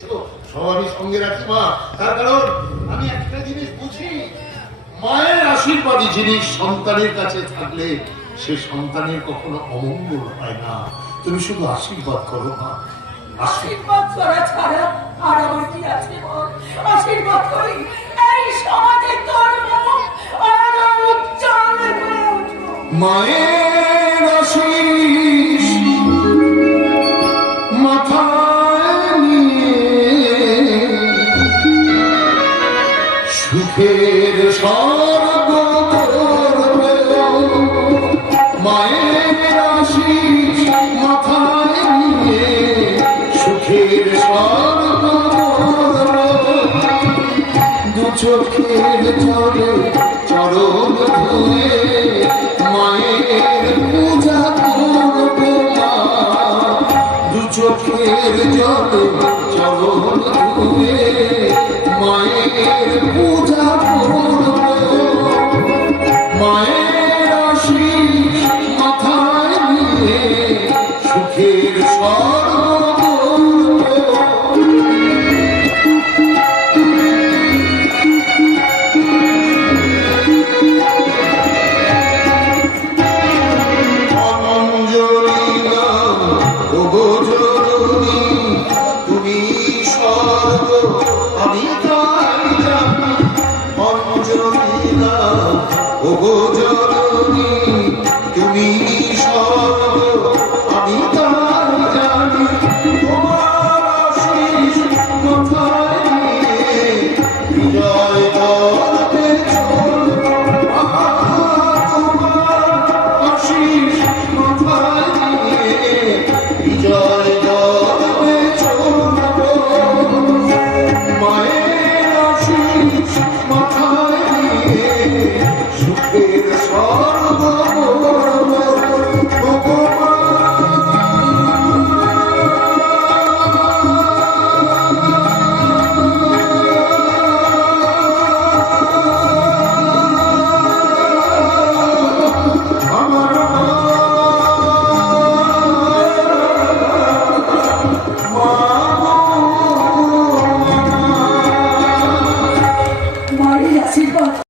সবারই সঙ্গে রাখি মা, তার কারণ আমি একটা জিনিস বুঝি, মায়ের আশীর্বাদী জিনিস সন্তানের কাছে থাকলে সে সন্তানের কখনো অমঙ্গল হয় না। তুমি শুধু আশীর্বাদ করো মা। আশীর্বাদ করা ছাড়া আর আমার কি আছে বল? আশীর্বাদ করি এই সমাজে ধর্ম আরো উজ্জ্বল হয়ে উঠুক। মায়ের আশীষ মাথায় নিয়ে সুখের স্বর্গ করবে। মায়ের আশীষ মাথায় নিয়ে সুখের স্বর্গ করবে। দু চোখের জলে চরণ ধুয়ে মায়ের পূজা করবো মা। দু চোখের জলে